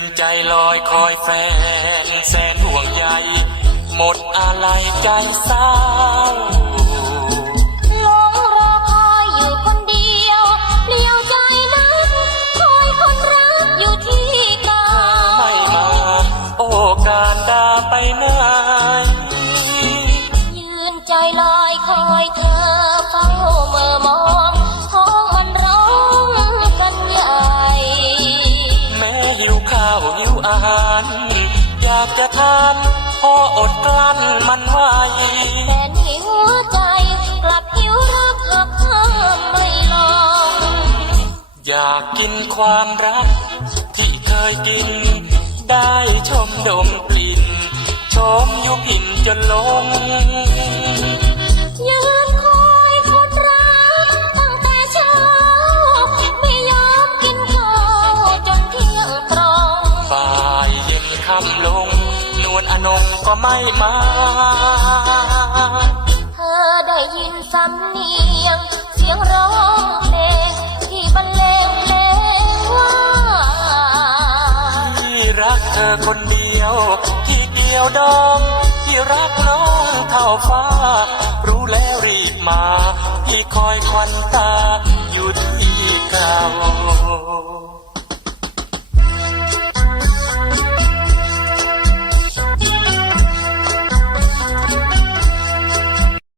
นใจลอยคอยแฟน แสนห่วงใย หมดอะไรใจเศร้าาวหิวอารอยากจะทานพออดกลั้นมันไว้แต่นี่หัวใจกลับหิวรักหักห้ามไม่ลงอยากกินความรัก ที่เคยกิน ได้ชมดมกลิ่นชมยุพินจนหลง นวลอนงก็ไม่มา เธอได้ยินสำเนียง เสียงร้องเพลงที่บรรเลงเพลงว่า ที่รักเธอคนเดียว ที่เกี่ยวดองที่รักน้องเท่าฟ้า รู้แล้วรีบมา ที่คอยควันตา